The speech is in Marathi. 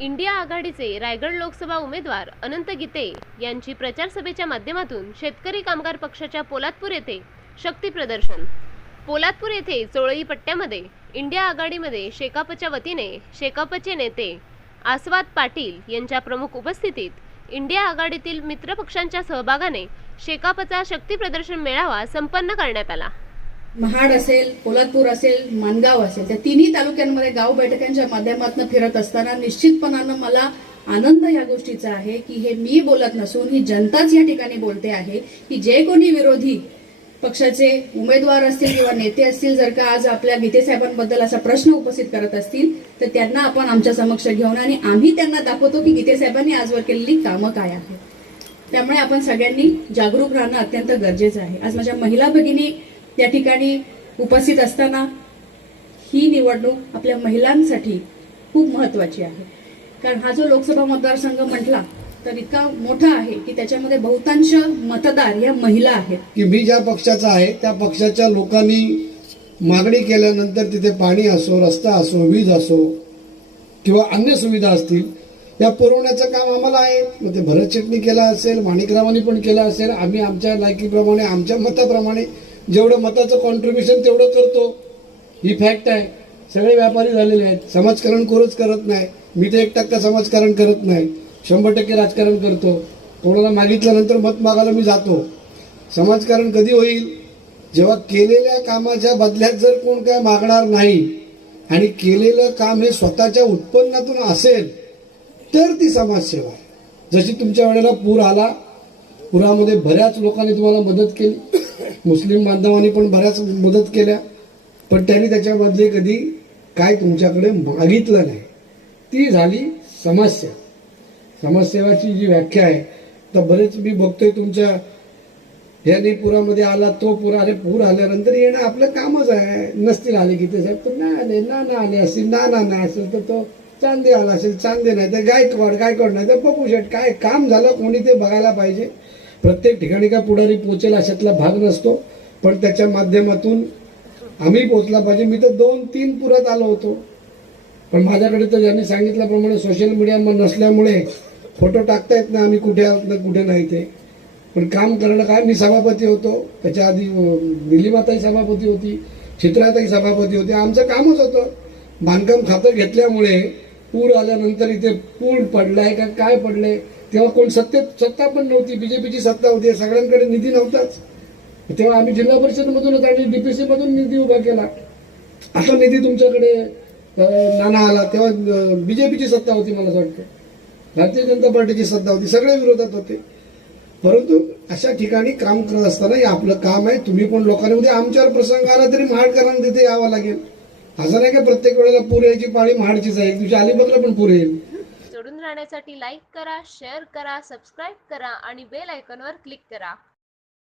इंडिया आघाडीचे रायगड लोकसभा उमेदवार अनंत गीते यांची प्रचार सभेच्या माध्यमातून शेतकरी कामगार पक्षाच्या पोलादपूर येथे शक्ती प्रदर्शन. पोलादपूर येथे चोळई पट्ट्यामध्ये इंडिया आघाडीमध्ये शेकापच्या वतीने शेकापचे नेते आस्वाद पाटील यांच्या प्रमुख उपस्थितीत इंडिया आघाडीतील मित्रपक्षांच्या सहभागाने शेकापचा शक्ती प्रदर्शन मेळावा संपन्न करण्यात आला. महाड असेल पोलादपूर असेल मानगाव असेल त्या तिन्ही तालुक्यांमध्ये गाव बैठकांच्या माध्यमातून फिरत असताना निश्चितपणानं मला आनंद या गोष्टीचा आहे की हे मी बोलत नसून ही जनताच या ठिकाणी बोलते आहे की जे कोणी विरोधी पक्षाचे उमेदवार असतील किंवा नेते असतील जर का आज आपल्या गीते साहेबांबद्दल असा प्रश्न उपस्थित करत असतील तर त्यांना आपण आमच्या समक्ष घेऊन आणि आम्ही त्यांना दाखवतो की गीते साहेबांनी आजवर केलेली कामं काय आहेत. त्यामुळे आपण सगळ्यांनी जागरूक राहणं अत्यंत गरजेचं आहे. आज माझ्या महिला भगिनी त्या ठिकाणी उपस्थित असताना ही निवडणूक आपल्या महिलांसाठी खूप महत्त्वाची आहे. कारण हा जो लोकसभा मतदारसंघ म्हटला तर इतका मोठा आहे की त्याच्यामध्ये बहुतांश मतदार या महिला आहेत. की मी ज्या पक्षाचा आहे त्या पक्षाच्या लोकांनी मागणी केल्यानंतर तिथे पाणी असो रस्ता असो वीज असो किंवा अन्य सुविधा असतील या पुरवण्याचं काम आम्हाला आहे. मग ते भरत शेटणी केलं असेल माणिकरावांनी पण केलं असेल. आम्ही आमच्या लायकीप्रमाणे आमच्या मताप्रमाणे जेवढं मताचं कॉन्ट्रीब्युशन तेवढं करतो. ही फॅक्ट आहे. सगळे व्यापारी झालेले आहेत. समाजकारण कोणच करत नाही. मी तर एक टक्का समाजकारण करत नाही. शंभर टक्के राजकारण करतो. कोणाला मागितल्यानंतर मत मागायला मी जातो. समाजकारण कधी होईल? जेव्हा केलेल्या कामाच्या बदल्यात जर कोण काय मागणार नाही आणि केलेलं काम हे स्वतःच्या उत्पन्नातून असेल तर ती समाजसेवा आहे. जशी तुमच्या वेळेला पूर आला पुरामध्ये बऱ्याच लोकांनी तुम्हाला मदत केली. मुस्लिम बांधवांनी पण बऱ्याच मदत केल्या पण त्यांनी त्याच्यामधले कधी काय तुमच्याकडे मागितलं नाही. ती झाली समाजसेवा समाजसेवाची जी व्याख्या आहे तर बरेच मी बघतोय तुमच्या याने पुरामध्ये आला तो पूर आले पूर आल्यानंतर येणं आपलं कामच आहे. नसतील आले की ते साहेब तर नाही आले ना ना आले असतील ना ना नाही असेल तर तो चांदे आला असेल चांदे नाही तर गायकवाड गायकवाड नाही तर बघू शेट काय काम झालं कोणी ते बघायला पाहिजे. प्रत्येक ठिकाणी काय पुढारी पोचेल अशातला भाग नसतो. पण त्याच्या माध्यमातून आम्ही पोचला पाहिजे. मी तर दोन तीन पुरात आलो होतो. पण माझ्याकडे तर ज्यांनी सांगितल्याप्रमाणे सोशल मीडिया नसल्यामुळे फोटो टाकता येत नाही. आम्ही कुठे आहोत ना कुठे नाही ते. पण काम करणं काय? मी सभापती होतो. त्याच्या आधी अं, सभापती होती. चित्राताही सभापती होती. आमचं कामच होतं. बांधकाम खातं घेतल्यामुळे पूर आल्यानंतर इथे पूल पडलाय का काय पडलंय? तेव्हा कोण सत्तेत सत्ता पण नव्हती. बीजेपीची सत्ता होती. सगळ्यांकडे निधी नव्हताच. तेव्हा आम्ही जिल्हा परिषदमधूनच आणि डीपीसी मधून निधी उभा केला. असा निधी तुमच्याकडे नाना आला. तेव्हा बीजेपीची सत्ता होती मला असं वाटतं. भारतीय जनता पार्टीची सत्ता होती. सगळे विरोधात होते. परंतु अशा ठिकाणी काम करत असताना हे आपलं काम आहे. तुम्ही पण लोकांनी उद्या आमच्यावर प्रसंग आला तरी महाडकरांना तिथे यावं लागेल. असं नाही का प्रत्येक वेळेला पूर यायची पाळी महाडचीच आहे. तुझ्या अलिबागला पण पूर येईल. जोडून राहण्यासाठी लाईक करा शेअर करा सबस्क्राईब करा आणि बेल आयकॉनवर क्लिक करा.